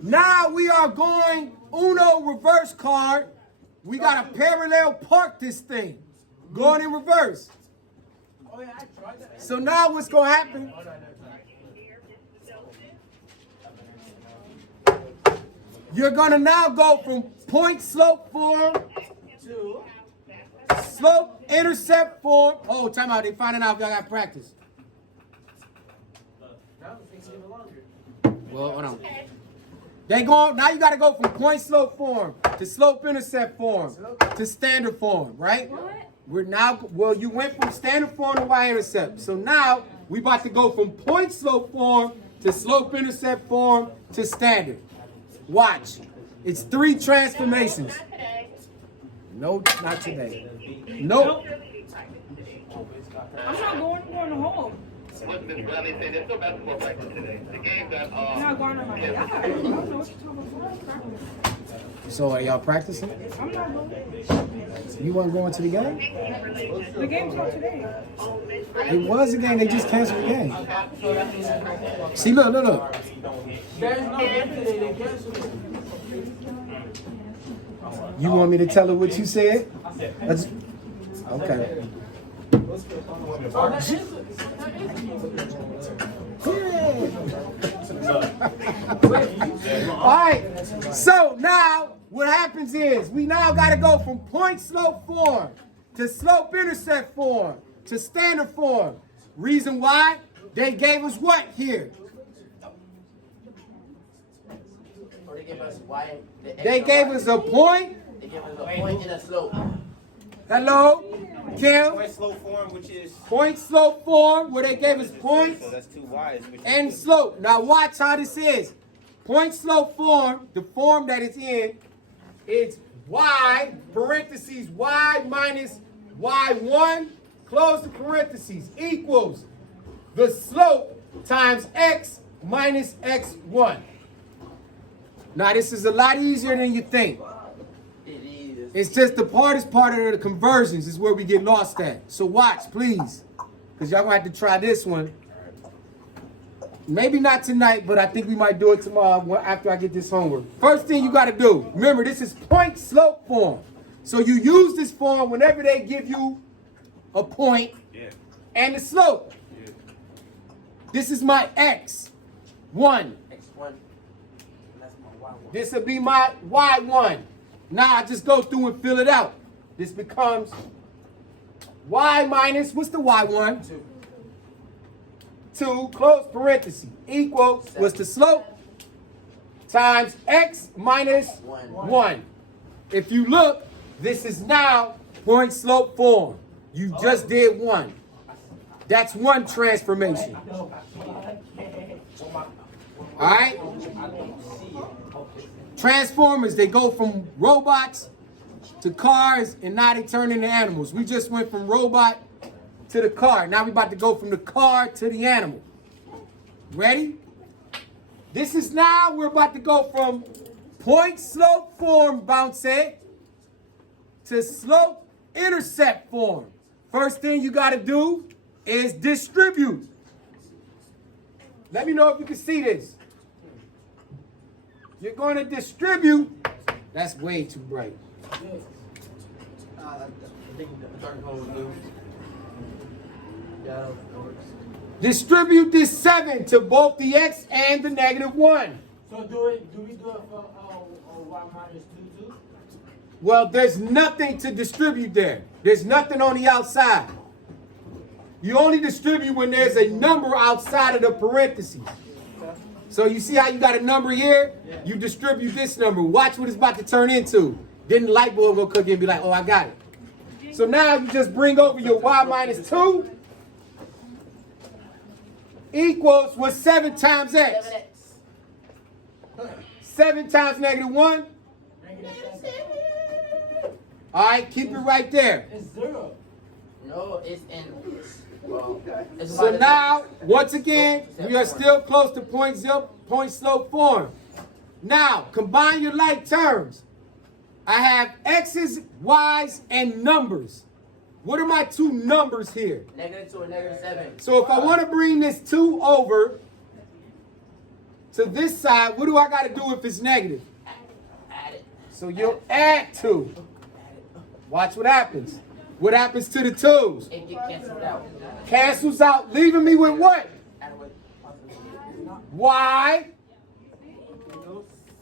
Now we are going Uno reverse card. We got to parallel park this thing. Going in reverse. So now what's going to happen? You're going to now go from point slope form to slope intercept form. Oh, time out. They finding out if y'all got practice. Well, hold on. They go now. You got to go from point slope form to slope intercept form to standard form, right? We're now. Well, you went from standard form to y intercept. So now we about to go from point slope form to slope intercept form to standard. Watch. It's 3 transformations. No, not today. Nope. I'm not going home. I'm not going to my yard. I don't know what you're talking about. So are y'all practicing? I'm not going. You weren't going to the game? The game's not today. It was a game. They just canceled the game. See, look. There's no game today. They canceled it. You want me to tell her what you said? Okay. All right. So now what happens is we now got to go from point slope form to slope intercept form to standard form. Reason why? They gave us what here? They gave us a point. They give us a point and a slope. Hello, Kim. Point slope form, which is Point slope form, where they gave us points so that's 2 y's. Which and slope. Now watch how this is. Point slope form, the form that it's in, it's y parentheses y minus y1 close the parentheses equals the slope times x minus x1. Now this is a lot easier than you think. It's just the hardest part of the conversions is where we get lost at. So watch, please. Because y'all going to have to try this one. Maybe not tonight, but I think we might do it tomorrow after I get this homework. First thing you got to do, remember this is point slope form. So you use this form whenever they give you a point and the slope. This is my x1. X1. That's my Y1. This will be my y1. Now I just go through and fill it out. This becomes y minus, what's the y1? 2, close parenthesis, equals, what's the slope? Times x minus 1. If you look, this is now point slope form. You just did 1. That's 1 transformation. All right? Transformers, they go from robots to cars, and now they turn into animals. We just went from robot to the car. Now we're about to go from the car to the animal. Ready? This is now, we're about to go from point slope form, bounce it, to slope intercept form. First thing you got to do is distribute. Let me know if you can see this. You're going to distribute. That's way too bright. Distribute this 7 to both the x and the -1. So do we do it for y minus 2 too? Well, there's nothing to distribute there. There's nothing on the outside. You only distribute when there's a number outside of the parentheses. So you see how you got a number here? You distribute this number. Watch what it's about to turn into. Then the light bulb will cook in and be like, oh, I got it. So now you just bring over your y minus 2 equals what 7 times x? 7 times -1. All right, keep it right there. It's 0. No, it's in. Well, it's So minus now, X. once again, we are still close to point slope form. Now, combine your like terms. I have x's, y's, and numbers. What are my 2 numbers here? -2 and -7. So if I want to bring this 2 over, to this side, what do I got to do if it's negative? Add it. So you'll add 2. Watch what happens. What happens to the 2's? It get canceled out. Cancels out, leaving me with what? Add it with Y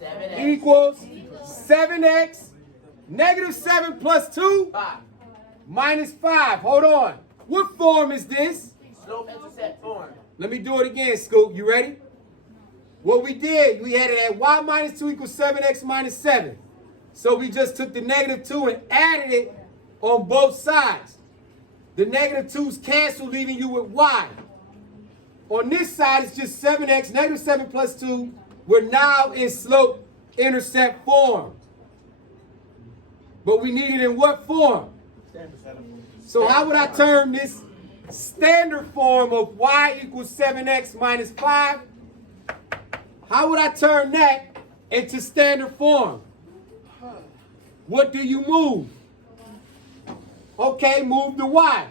7x. equals 7x. Negative 7 plus 2 5. minus 5. Hold on. What form is this? Slope intercept form. Let me do it again, Scoop. You ready? What we did, we had it at y minus 2 equals 7x minus 7. So we just took the negative 2 and added it on both sides. The negative 2's cancel, leaving you with y. On this side, it's just 7x, negative 7 plus 2. We're now in slope intercept form. But we need it in what form? So how would I term this standard form of y equals 7x minus 5? How would I turn that into standard form? What do you move? Okay, move the y.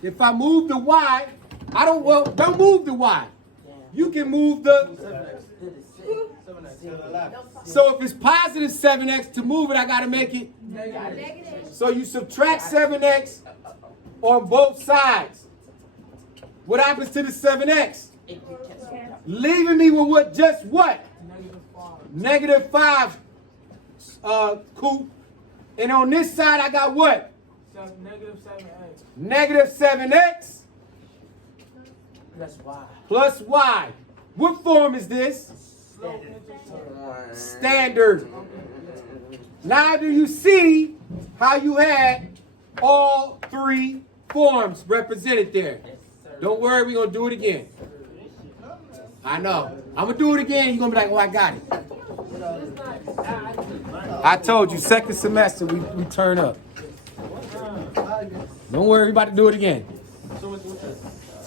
If I move the y, don't move the y. You can move the... So if it's positive 7x, to move it, I got to make it negative. So you subtract 7x on both sides. What happens to the 7x? It get canceled out. Leaving me with what? Just what? Negative 5, Coop. And on this side, I got what? Negative 7x. Negative 7x Plus y. plus y. What form is this? Standard. Now do you see how you had all 3 forms represented there? Don't worry, we're going to do it again. I know. I'm going to do it again. You're going to be like, oh, I got it. I told you, second semester, we turn up. Don't worry, we're about to do it again.